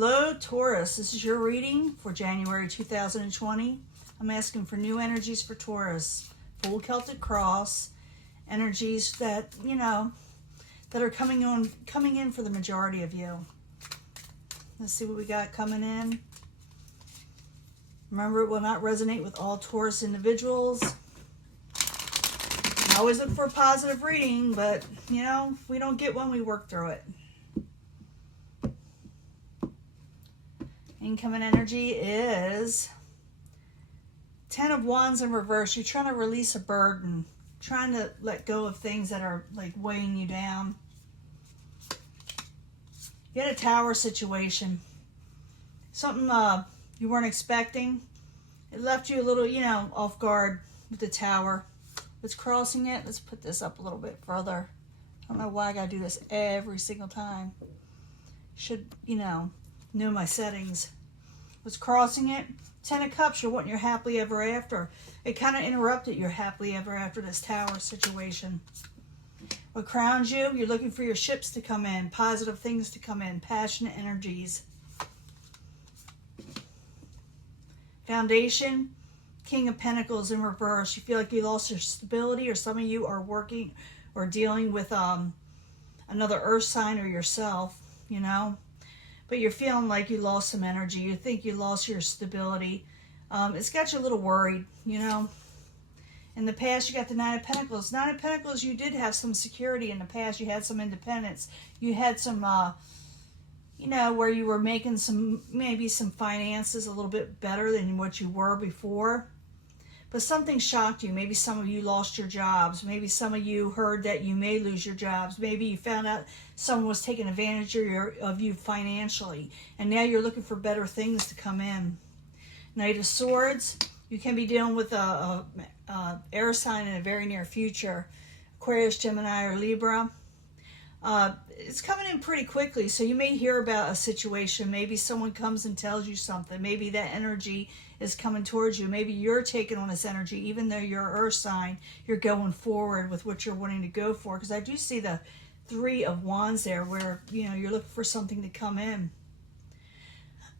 Hello, Taurus. This is your reading for January 2020. I'm asking for new energies for Taurus. Full Celtic cross. Energies that, that are coming in for the majority of you. Let's see what we got coming in. Remember, it will not resonate with all Taurus individuals. I always look for a positive reading, but, if we don't get one, we work through it. Incoming energy is 10 of Wands in reverse. You're trying to release a burden, trying to let go of things that are like weighing you down. You had a tower situation, something you weren't expecting. It left you a little, off guard with the tower. What's crossing it? Let's put this up a little bit further. I don't know why I gotta do this every single time. Should, know my settings. What's crossing it? 10 of Cups, you're wanting your happily ever after. It kind of interrupted your happily ever after, this tower situation. What crowns you? You're looking for your ships to come in, positive things to come in, passionate energies. Foundation, King of Pentacles in reverse. You feel like you lost your stability, or some of you are working or dealing with another earth sign or yourself, But you're feeling like you lost some energy. You think you lost your stability. It's got you a little worried, In the past, you got the Nine of Pentacles. Nine of Pentacles, you did have some security in the past. You had some independence. You had some, where you were making maybe some finances a little bit better than what you were before. But something shocked you. Maybe some of you lost your jobs. Maybe some of you heard that you may lose your jobs. Maybe you found out someone was taking advantage of you financially. And now you're looking for better things to come in. Knight of Swords. You can be dealing with a air sign in the very near future. Aquarius, Gemini, or Libra. It's coming in pretty quickly, so you may hear about a situation. Maybe someone comes and tells you something. Maybe that energy is coming towards you. Maybe you're taking on this energy, even though you're an earth sign, you're going forward with what you're wanting to go for. Because I do see the Three of Wands there, where you're looking for something to come in.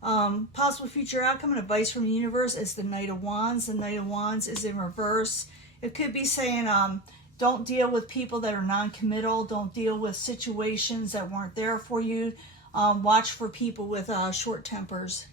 Possible future outcome and advice from the universe is the Knight of Wands. The Knight of Wands is in reverse. It could be saying, don't deal with people that are non-committal. Don't deal with situations that weren't there for you. Watch for people with short tempers,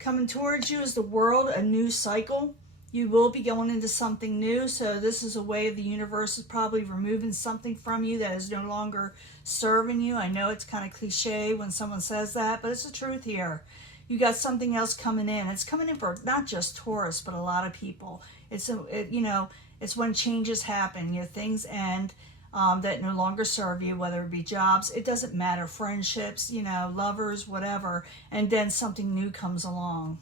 Coming towards you is the World, a new cycle. You will be going into something new. So this is a way of the universe is probably removing something from you that is no longer serving you. I know it's kind of cliche when someone says that, but it's the truth here. You got something else coming in. It's coming in for not just Taurus, but a lot of people. It's when changes happen. Things end that no longer serve you, whether it be jobs, it doesn't matter, friendships, lovers, whatever, and then something new comes along.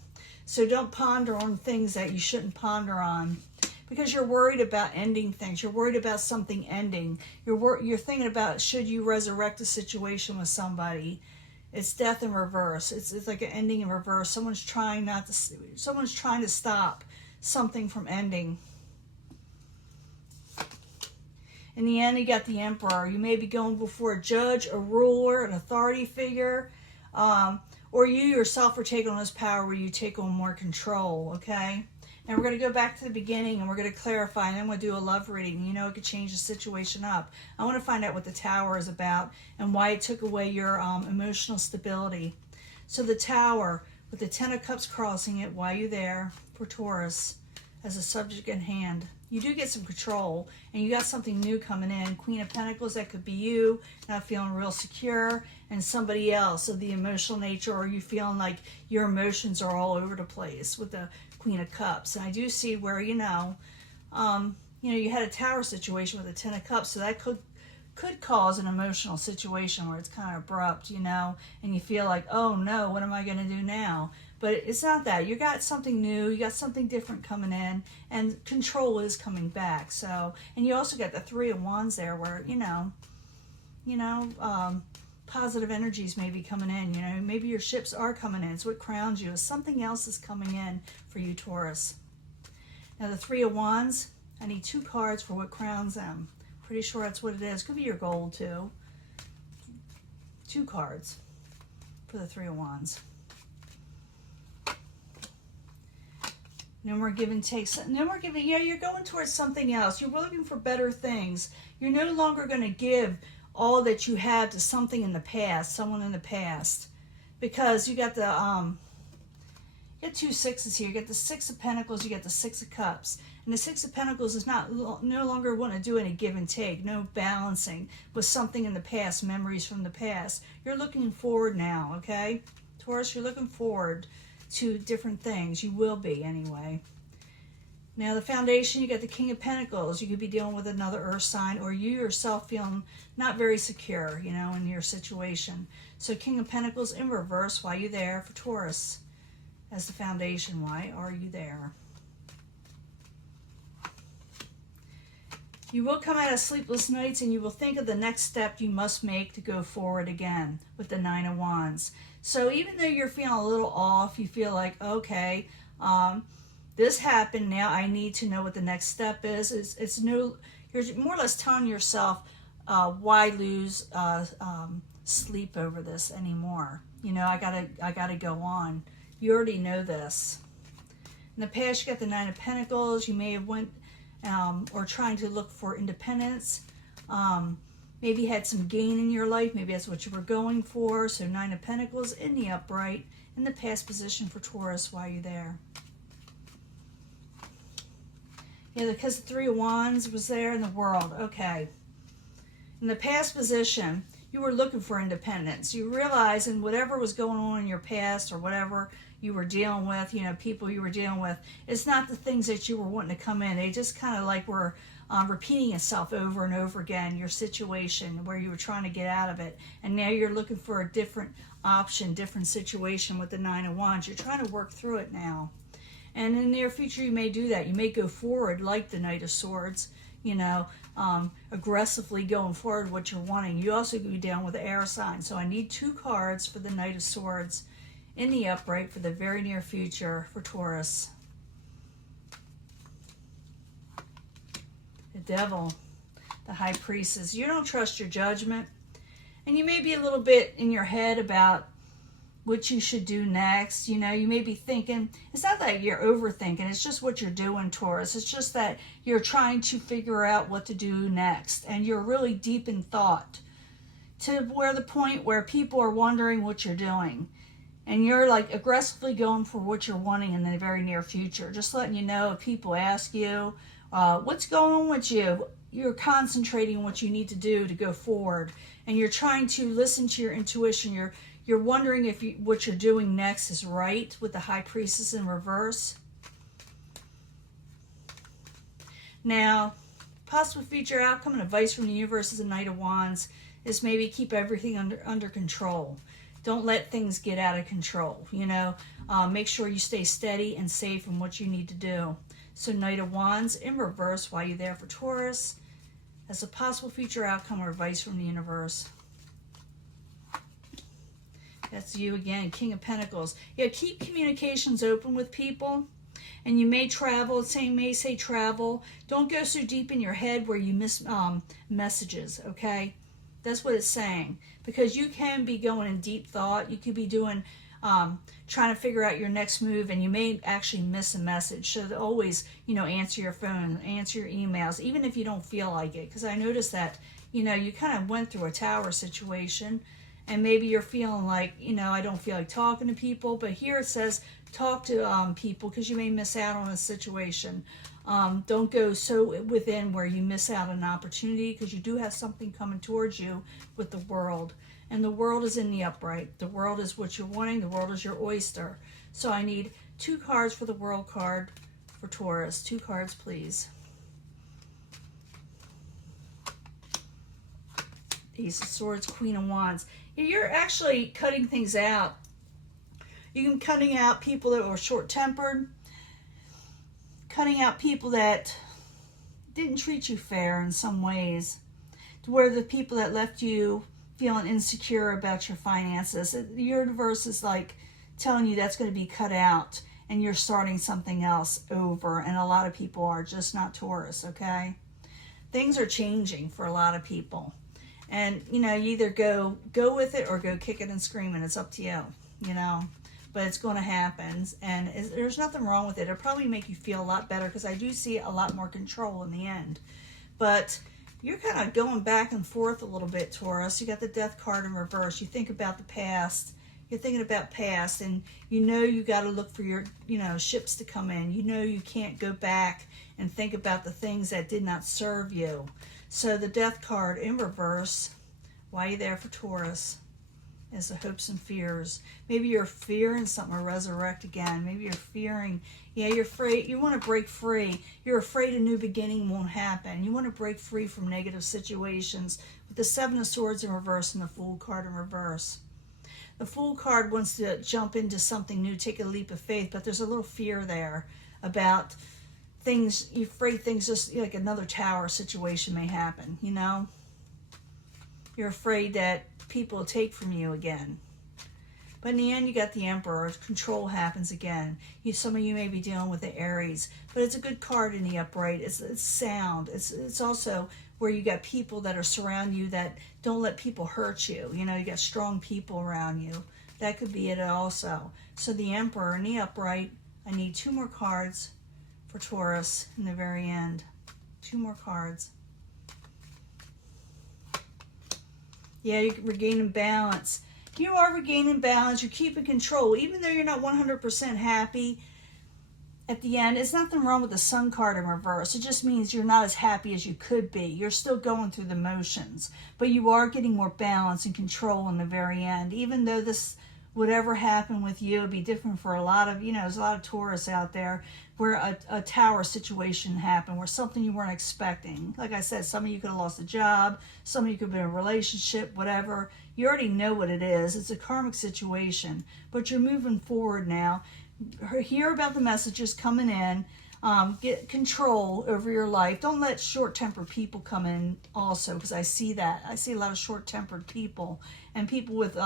So don't ponder on things that you shouldn't ponder on, because you're worried about ending things. You're worried about something ending. You're thinking about, should you resurrect a situation with somebody? It's death in reverse. It's like an ending in reverse. Someone's trying to stop something from ending. In the end, you got the Emperor. You may be going before a judge, a ruler, an authority figure, or you yourself are taking on this power where you take on more control, okay? And we're going to go back to the beginning, and we're going to clarify, and then we'll do a love reading. It could change the situation up. I want to find out what the Tower is about and why it took away your emotional stability. So the Tower, with the 10 of Cups crossing it, why are you there for Taurus as a subject in hand? You do get some control, and you got something new coming in. Queen of Pentacles, that could be you, not feeling real secure, and somebody else of the emotional nature, or you feeling like your emotions are all over the place with the Queen of Cups. And I do see where, you had a tower situation with the 10 of Cups, so that could cause an emotional situation where it's kind of abrupt, and you feel like, oh no, what am I going to do now? But it's not that. You got something new, you got something different coming in, and control is coming back. So, and you also got the Three of Wands there where, positive energies may be coming in. Maybe your ships are coming in. So what crowns you is something else is coming in for you, Taurus. Now the Three of Wands, I need 2 cards for what crowns them. Pretty sure that's what it is. Could be your goal too. 2 cards. for the Three of Wands. No more give and take. No more giving. Yeah, you're going towards something else. You're looking for better things. You're no longer going to give all that you have to something in the past, someone in the past. Because you got the, you got 2 sixes here. You got the 6 of Pentacles, you got the 6 of Cups. And the 6 of Pentacles is no longer want to do any give and take, no balancing with something in the past, memories from the past. You're looking forward now, okay? Taurus, you're looking forward to different things. You will be anyway. Now the foundation, you got the King of Pentacles. You could be dealing with another earth sign, or you yourself feeling not very secure, you know, in your situation. So King of Pentacles in reverse, why are you there for Taurus? As the foundation, why are you there? You will come out of sleepless nights and you will think of the next step you must make to go forward again with the 9 of Wands. So even though you're feeling a little off, you feel like, okay, this happened, now I need to know what the next step is. You're more or less telling yourself, why lose sleep over this anymore? You know, I gotta go on. You already know this. In the past, you got the 9 of Pentacles. You may have went or trying to look for independence. Maybe you had some gain in your life. Maybe that's what you were going for. So 9 of Pentacles in the upright, in the past position for Taurus. Why are you there? Yeah, because the 3 of Wands was there in the World. Okay. In the past position, you were looking for independence. You realize in whatever was going on in your past or whatever you were dealing with, you know, people you were dealing with, it's not the things that you were wanting to come in. They just kind of like were repeating itself over and over again, your situation where you were trying to get out of it. And now you're looking for a different option, different situation with the 9 of Wands. You're trying to work through it now. And in the near future, you may do that. You may go forward like the Knight of Swords, you know, aggressively going forward what you're wanting. You also could be down with the air sign. So I need 2 cards for the Knight of Swords in the upright for the very near future for Taurus. The Devil, the High Priestess. You don't trust your judgment. And you may be a little bit in your head about what you should do next. You know, you may be thinking, it's not that you're overthinking, it's just what you're doing, Taurus. It's just that you're trying to figure out what to do next. And you're really deep in thought to where the point where people are wondering what you're doing. And you're like aggressively going for what you're wanting in the very near future. Just letting you know if people ask you, what's going on with you? You're concentrating on what you need to do to go forward. And you're trying to listen to your intuition. You're wondering if what you're doing next is right with the High Priestess in reverse. Now, possible future outcome and advice from the universe as a Knight of Wands is maybe keep everything under control. Don't let things get out of control, you know. Make sure you stay steady and safe in what you need to do. So Knight of Wands in reverse, why are you there for Taurus? As a possible future outcome or advice from the universe. That's you again, King of Pentacles. Yeah, keep communications open with people. And you may travel, may say travel. Don't go so deep in your head where you miss messages, okay? That's what it's saying. Because you can be going in deep thought. You could be doing, trying to figure out your next move, and you may actually miss a message. So always, you know, answer your phone, answer your emails, even if you don't feel like it. Because I noticed that, you know, you kind of went through a tower situation, and maybe you're feeling like, you know, I don't feel like talking to people. But here it says talk to people because you may miss out on a situation. Don't go so within where you miss out on an opportunity, because you do have something coming towards you with the World. And the World is in the upright. The World is what you're wanting. The World is your oyster. So I need 2 cards for the World card for Taurus. 2 cards, please. Ace of Swords, Queen of Wands. You're actually cutting things out. You're cutting out people that are short-tempered. Cutting out people that didn't treat you fair in some ways. To where the people that left you feeling insecure about your finances. The universe is like telling you that's going to be cut out. And you're starting something else over. And a lot of people are, just not Taurus, okay? Things are changing for a lot of people. And, you know, you either go with it or go kicking and screaming. It's up to you, you know. But it's going to happen. And there's nothing wrong with it. It'll probably make you feel a lot better because I do see a lot more control in the end. But you're kind of going back and forth a little bit, Taurus. You got the Death card in reverse. You think about the past. You're thinking about past. And you know you got to look for your, you know, ships to come in. You know you can't go back and think about the things that did not serve you. So the Death card in reverse, why are you there for Taurus? Is the hopes and fears. Maybe you're fearing something will resurrect again. Maybe you're fearing, yeah, you're afraid, you want to break free. You're afraid a new beginning won't happen. You want to break free from negative situations with the Seven of Swords in reverse and the Fool card in reverse. The Fool card wants to jump into something new, take a leap of faith, but there's a little fear there about things, you're afraid things just like another tower situation may happen, you know? You're afraid that people will take from you again. But in the end, you got the Emperor. Control happens again. Some of you may be dealing with the Aries, but it's a good card in the upright. It's sound. It's also where you got people that are surrounding you that don't let people hurt you. You know, you got strong people around you. That could be it also. So the Emperor in the upright. I need 2 more cards for Taurus in the very end. 2 more cards. Yeah, you're regaining balance. You are regaining balance. You're keeping control. Even though you're not 100% happy at the end, it's nothing wrong with the Sun card in reverse. It just means you're not as happy as you could be. You're still going through the motions. But you are getting more balance and control in the very end. Even though this, whatever happened with you, it'd be different for a lot of, you know, there's a lot of Taurus out there where a tower situation happened, where something you weren't expecting. Like I said, some of you could have lost a job, some of you could have been in a relationship, whatever. You already know what it is. It's a karmic situation, but you're moving forward now. Hear about the messages coming in. Get control over your life. Don't let short-tempered people come in also, because I see that. I see a lot of short-tempered people and people with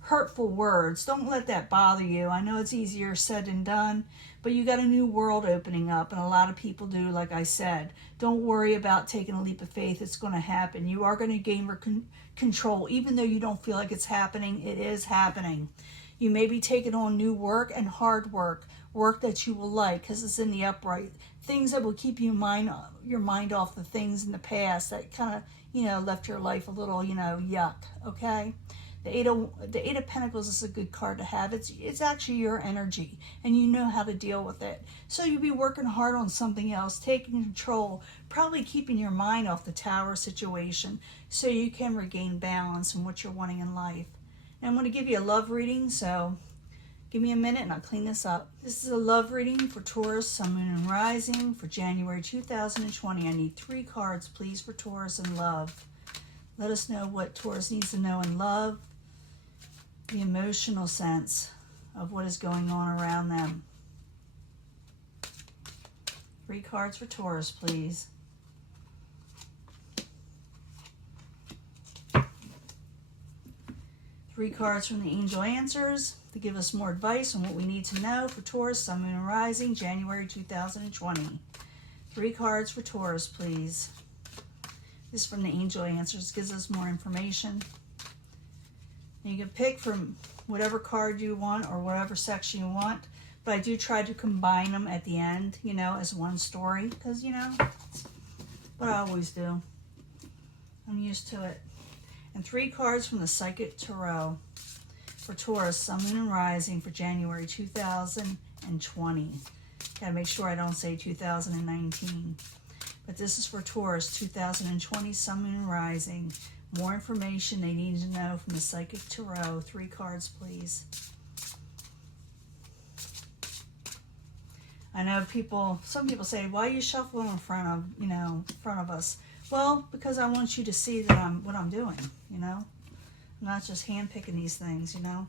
hurtful words. Don't let that bother you. I know it's easier said than done, but you got a new world opening up, and a lot of people do, like I said. Don't worry about taking a leap of faith. It's going to happen. You are going to gain control. Even though you don't feel like it's happening, it is happening. You may be taking on new work and hard work that you will like, because it's in the upright. Things that will keep your mind off the things in the past that kind of, you know, left your life a little, you know, yuck, okay? The Eight of Pentacles is a good card to have. It's actually your energy, and you know how to deal with it. So you'll be working hard on something else, taking control, probably keeping your mind off the tower situation so you can regain balance in what you're wanting in life. And I'm going to give you a love reading, so give me a minute and I'll clean this up. This is a love reading for Taurus, Sun, Moon, and Rising for January 2020. I need 3 cards, please, for Taurus and love. Let us know what Taurus needs to know in love, the emotional sense of what is going on around them. 3 cards for Taurus, please. Three cards from the Angel Answers to give us more advice on what we need to know for Taurus, Sun, Moon, and Rising, January 2020. 3 cards for Taurus, please. This is from the Angel Answers. Gives us more information. And you can pick from whatever card you want or whatever section you want. But I do try to combine them at the end, you know, as one story. Because, you know, it's what I always do. I'm used to it. And 3 cards from the Psychic Tarot for Taurus, Sun, Moon, and Rising for January 2020. Gotta make sure I don't say 2019. But this is for Taurus, 2020, Sun, Moon, and Rising. More information they need to know from the Psychic Tarot. 3 cards, please. I know some people say, why are you shuffling in front of us? Well, because I want you to see that what I'm doing, you know. I'm not just handpicking these things, you know.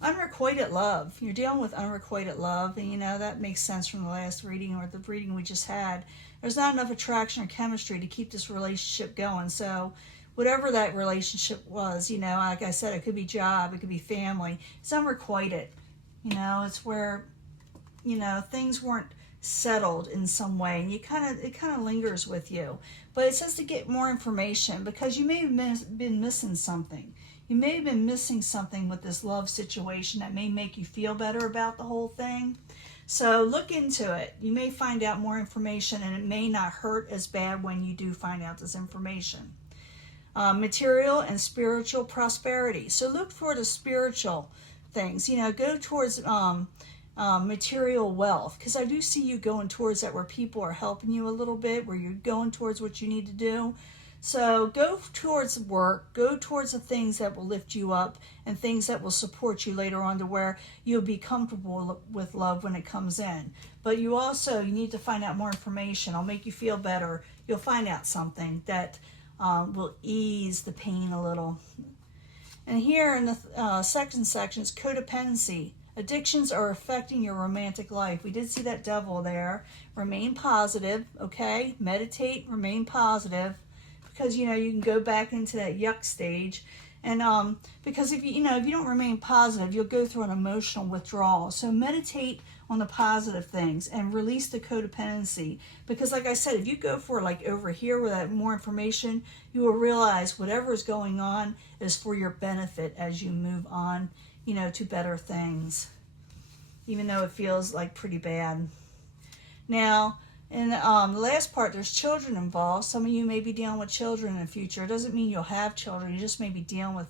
Unrequited love. You're dealing with unrequited love, and you know that makes sense from the last reading or the reading we just had. There's not enough attraction or chemistry to keep this relationship going. So whatever that relationship was, you know, like I said, it could be job, it could be family. It's unrequited. You know, it's where, you know, things weren't settled in some way, and it kind of lingers with you. But it says to get more information, because you may have been missing something. You may have been missing something with this love situation that may make you feel better about the whole thing. So look into it. You may find out more information, and it may not hurt as bad when you do find out this information. Material and spiritual prosperity. So look for the spiritual things. Go towards material wealth, because I do see you going towards that, where people are helping you a little bit, where you're going towards what you need to do. So go towards work, go towards the things that will lift you up and things that will support you later on, to where you'll be comfortable with love when it comes in. But you need to find out more information. I'll make you feel better. You'll find out something that will ease the pain a little. And here in the second section is codependency. Addictions are affecting your romantic life. We did see that devil there. Remain positive, okay? Meditate, remain positive, because you can go back into that yuck stage. And because if you don't remain positive, you'll go through an emotional withdrawal. So meditate on the positive things and release the codependency. Because like I said, if you go for like over here with that more information, you will realize whatever is going on is for your benefit as you move on, to better things, even though it feels like pretty bad. Now, in the last part, there's children involved. Some of you may be dealing with children in the future. It doesn't mean you'll have children. You just may be dealing with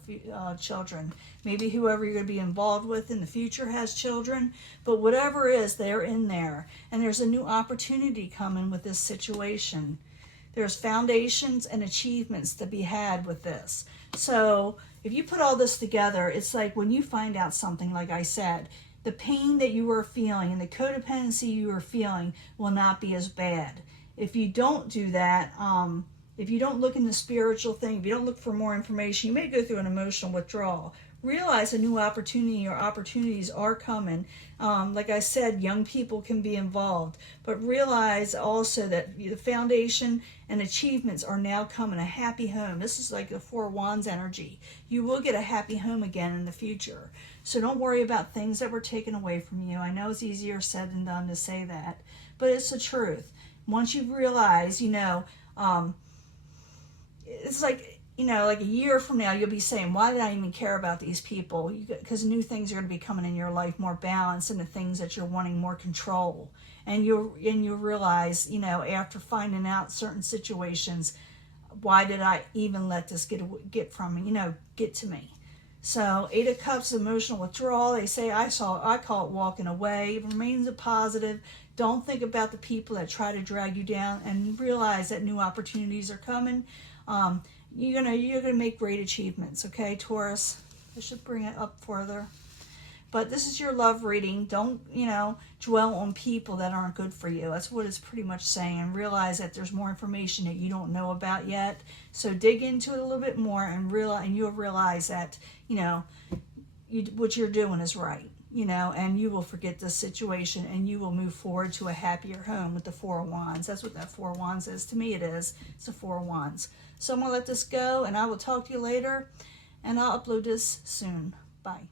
children. Maybe whoever you're going to be involved with in the future has children. But whatever it is, they're in there. And there's a new opportunity coming with this situation. There's foundations and achievements to be had with this. So if you put all this together, it's like when you find out something, like I said, the pain that you were feeling and the codependency you were feeling will not be as bad. If you don't do that, if you don't look in the spiritual thing, if you don't look for more information, you may go through an emotional withdrawal. Realize a new opportunity or opportunities are coming. Like I said, young people can be involved. But realize also that the foundation and achievements are now coming. A happy home. This is like the Four Wands energy. You will get a happy home again in the future. So don't worry about things that were taken away from you. I know it's easier said than done to say that, but it's the truth. Once you realize, it's like, like a year from now, you'll be saying, why did I even care about these people? Because new things are going to be coming in your life, more balance, and the things that you're wanting more control. And you'll realize, after finding out certain situations, why did I even let this get from me, get to me? So 8 of Cups, emotional withdrawal. They say, I call it walking away. Remain positive. Don't think about the people that try to drag you down, and realize that new opportunities are coming. You're gonna make great achievements, okay, Taurus? I should bring it up further. But this is your love reading. Don't, dwell on people that aren't good for you. That's what it's pretty much saying. And realize that there's more information that you don't know about yet. So dig into it a little bit more, and you'll realize that, what you're doing is right. And you will forget this situation, and you will move forward to a happier home with the Four of Wands. That's what that Four of Wands is. To me it is. It's the Four of Wands. So I'm going to let this go, and I will talk to you later, and I'll upload this soon. Bye.